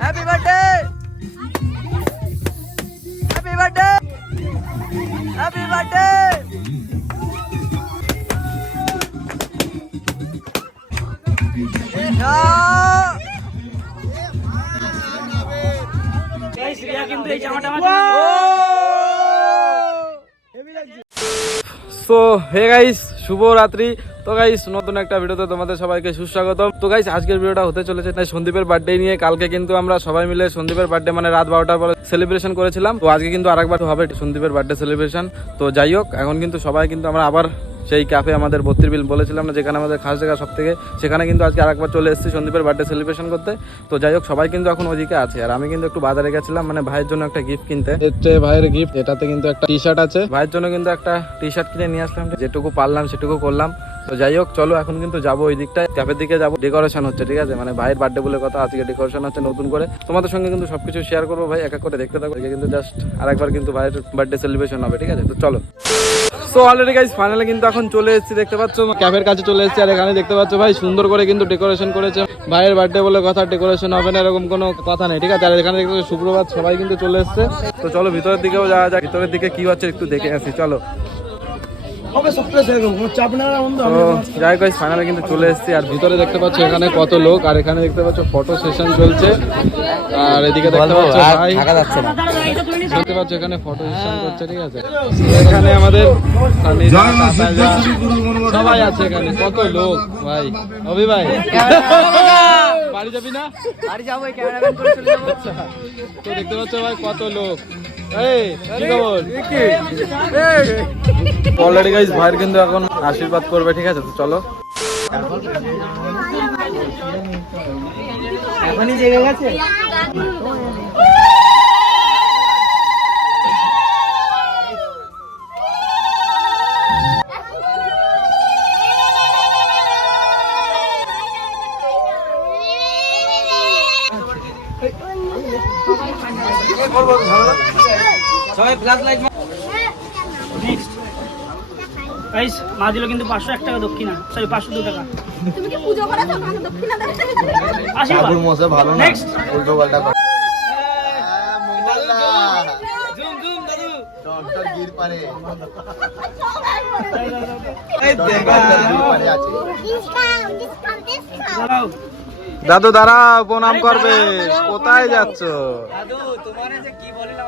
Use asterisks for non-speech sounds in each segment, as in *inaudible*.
happy birthday happy birthday happy birthday so, hey guys শুভ রাত্রি তো guys নতুন একটা ভিডিওতে তোমাদের সবাইকে সুস্বাগতম। তো গাইস আজকের ভিডিওটা হতে চলেছে তাই সন্দীপের বার্থডে নিয়ে। কালকে কিন্তু আমরা সবাই মিলে সন্দীপের বার্থডে মানে রাত বারোটার পরে সেলিব্রেশন করেছিলাম। তো আজকে কিন্তু আরেকবার হবে সন্দীপের বার্থডে সেলিব্রেশন তো যাই হোক, এখন কিন্তু সবাই কিন্তু আমরা আবার সেই ক্যাফে আমাদের বত্রির বিল বলেছিলাম না যেখানে আমাদের খাস জায়গা সব থেকে সেখানে কিন্তু আজকে আরেকবার চলে এসেছি সন্দীপের বার্থডে সেলিব্রেশন করতে। তো যাই হোক সবাই কিন্তু এখন ওদিকে আছে। আর আমি কিন্তু একটু বাজারে গেছিলাম মানে ভাইয়ের জন্য একটা গিফট কিনতে। হচ্ছে ভাইয়ের গিফট এটাতে কিন্তু একটা টি শার্ট আছে। ভাইয়ের জন্য কিন্তু একটা টি শার্ট কিনে নিয়ে আসলাম যেটুকু পারলাম সেটুকু করলাম। তো যাই হোক, চলো এখন কিন্তু যাব ওই দিকটায়। ক্যাফের দিকে যাব। ডেকোরেশন হচ্ছে, ঠিক আছে? মানে ভাইয়ের বার্থডে বলে কথা, আজকে ডেকোরেশন হচ্ছে নতুন করে। তোমাদের সঙ্গে কিন্তু সবকিছু শেয়ার করব ভাই, এক এক করে দেখতে থাকো। কিন্তু জাস্ট আরেকবার কিন্তু ভাইয়ের বার্থডে সেলিব্রেশন হবে, ঠিক আছে? তো চলো। সো অলরেডি গাইস ফাইনালি কিন্তু এখন চলে এসেছি, দেখতে পাচ্ছ? ক্যাফের কাছে চলে এসেছি, আর এখানে দেখতে পাচ্ছ ভাই, সুন্দর করে কিন্তু ডেকোরেশন করেছে। ভাইয়ের বার্থডে বলে কথা ডেকোরেশন হবে না, এরকম কোনো কথা নেই, ঠিক আছে? আর এখানে দেখতে সুপ্রভাত সবাই কিন্তু চলে এসেছে। তো চলো, ভিতরের দিকেও যাওয়া যায় ভিতরের দিকে কি হচ্ছে একটু দেখে আসি, চলো। যাই গাইস ফাইনালি কিন্তু চলে এসেছি। আর ভিতরে দেখতে পাচ্ছ এখানে কত লোক আর এখানে দেখতে পাচ্ছ ফটো সেশন চলছে। আর এদিকে দেখতে পাচ্ছ ভাই থাকা যাচ্ছে না। দেখতে পাচ্ছ এখানে ফটো সেশন করছে ঠিক আছে? এখানে আমাদের সবাই আছে এখানে কত লোক ভাই। অভি ভাই বাড়ি যাবি না? বাড়ি যাব ক্যামেরাম্যান করে চলে যাব। তো দেখতে পাচ্ছ ভাই কত লোক। অলরেডি গাইস ভাইয়ের কিন্তু এখন আশীর্বাদ করবে ঠিক আছে? তো চলো। এখনই জেগে গেছে? সবাই ফ্ল্যাশ লাইট গাইস মা দিল কিন্তু পাঁচশো এক টাকা দক্ষিণা। সরি পাঁচশো দু টাকা। আশীর্বাদ। মশা ভালো না? নেক্সট উল্টো পাল্টা করে। জুম জুম দাদু ডক্টর গির পারে দাঁড়াও দাদু দাঁড়াও প্রণাম করবে কোথায় যাচ্ছ? দাদু তোমার যে কি বলিলাম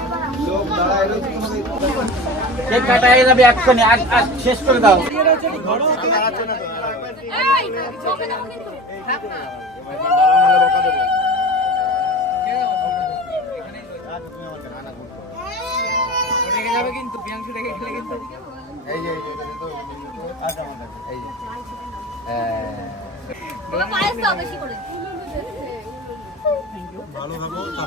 কেক কাটাই যাবে এক্ষুনি আজ আজ শেষ করে দাও রেখে যাবে কিন্তু প্রিয়াংশু রেখে গেলে কিন্তু এই যে এই যে এটা তো আচ্ছা আমার কাছে,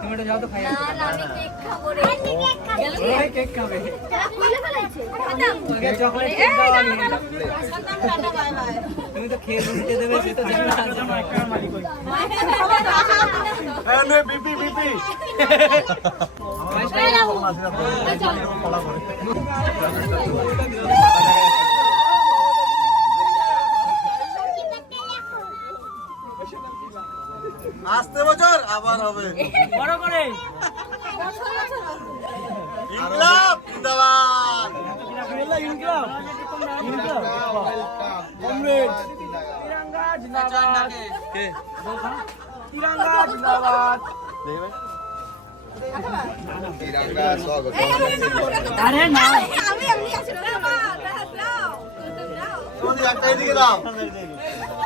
তুমি একটু যাও তো খাইয়ে আসো না আমি কেক খাব রে। ওই কেক খাবে। তারা খুলে ফেলাইছে খতম। ওকে চকলেট কেক দাও না, আমি না, না। তুমি তো খেয়ে দিতে দেবে সে তো জানে না। BP BP. এই রাহু, এই চল। আবার হবে। বড় করে। ইনকলাব জিন্দাবাদ। ইনকলাব ইনকলাব কমরেড তিরঙ্গা জিন্দাবাদ। কে তিরঙ্গা জিন্দাবাদ দেখবে আরে না। আমি আমি আছি। না দাও দাও দাও একটা এদিকে দাও।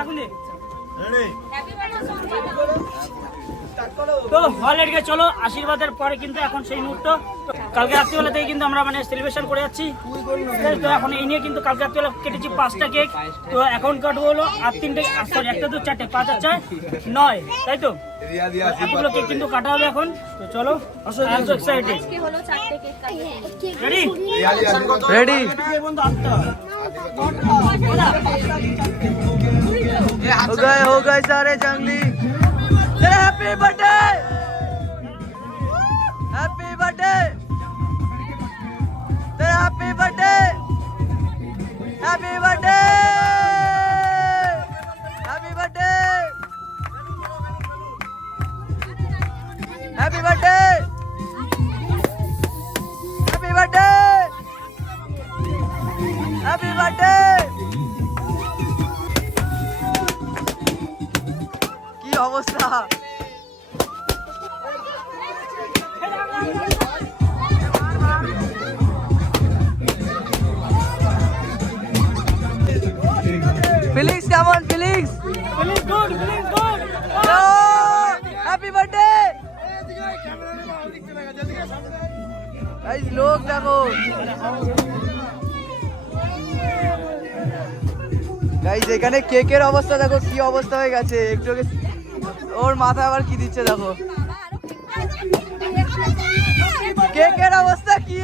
রেডি তো অলরেডি চলো আশীর্বাদের পরে কিন্তু এখন সেই মুহূর্ত কালকে রাত্রিবেলা থেকে কিন্তু আমরা মানে সেলিব্রেশন করে যাচ্ছি তো এখন এই নিয়ে কিন্তু কালকে রাত্রিবেলা কেটেছি পাঁচটা কেক তো এখন কাটবো হলো আর তিনটে সরি একটা দু চারটে পাঁচ আর চার নয় তাই তো রিয়া এতগুলো কেক কিন্তু কাটা হবে এখন তো চলো এক্সাইটেড আজকে হলো চারটে কেক কাটবে রেডি রেডি हो गए हो गए सारे जंगली happy birthday happy birthday happy birthday happy birthday happy birthday happy birthday guys লোক দেখো। গাইজ এখানে কেকের অবস্থা দেখো কি অবস্থা হয়ে গেছে। একটু ওর মাথা আবার কি দিচ্ছে দেখো। কেকের অবস্থা কি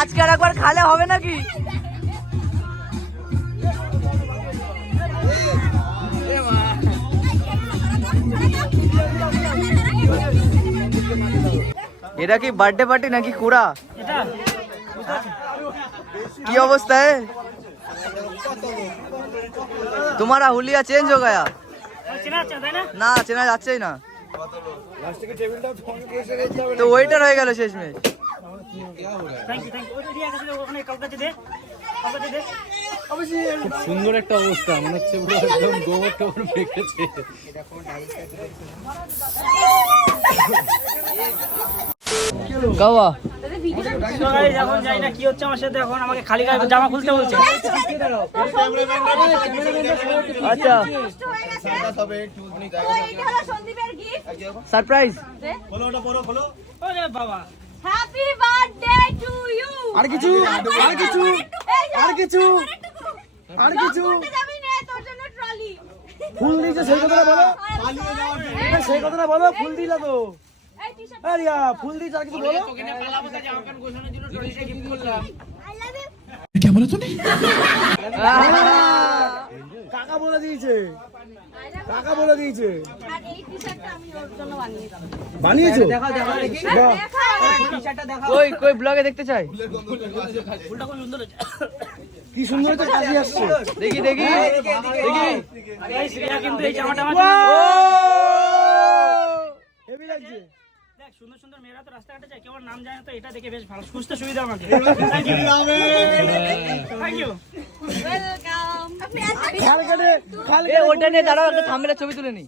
আজকে আর একবার খালে হবে নাকি? এটা কি বার্থডে পার্টি নাকি কুড়া? কি অবস্থা है তোমারা হুলিয়া চেঞ্জ হয়ে গয়া? না, চেনা যাচ্ছেই না। তো ওয়েটার হয়ে গেল শেষমেশ। সুন্দর একটা অবস্থা মনে হচ্ছে একদম গোবর টোবর ফেকেছে গাওয়া। এখন না কি হচ্ছে আমার সাথে এখন আমাকে খালি জামা সারপ্রাইজ আচ্ছা। ওটা বাবা। হ্যাপি বার্থডে টু ইউ আর কিছু আর কিছু আর কিছু আর কিছু যাবি না তোর জন্য ট্রলি ফুল দিয়েছে সেই কথাটা বলো। *laughs* সেই কথাটা বলো ফুল দিলা তো। টি-শার্ট ফুল দিয়েছে আর কিছু বলো। আই লাভ ইউ কাকা বলে দিয়েছে। কাকা বলে দিয়েছে। আর এই টি-শার্টটা আমি ওর জন্য বানিয়েছি? বানিয়েছো দেখা কই কই ব্লগে দেখতে চাই? ফুলটা খুব সুন্দর হয়েছে কি সুন্দর হচ্ছে কাজে আসছে। দেখি দেখি দেখি Guys, এটা কিন্তু এই জামাটা আমার হেভি লাগছে। দেখ সুন্দর সুন্দর মেয়েরা তো রাস্তাঘাটে যায় কেউ নাম জানে তো এটা দেখে বেশ ভালো। বুঝতে সুবিধা আমাকে thank you thank you welcome ওটা নিয়ে দাঁড়াও একটা থামলে ছবি তুলে নিই।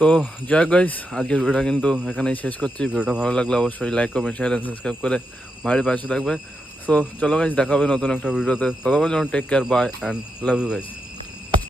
তো যাই গাইস আজকের ভিডিওটা কিন্তু এখানেই শেষ করছি। ভিডিওটা ভালো লাগলে অবশ্যই like comment share and subscribe করে ভাইয়ের পাশে থাকবে। সো চলো গাইস দেখাবে নতুন একটা ভিডিওতে ততক্ষণ যেন take care bye and love you guys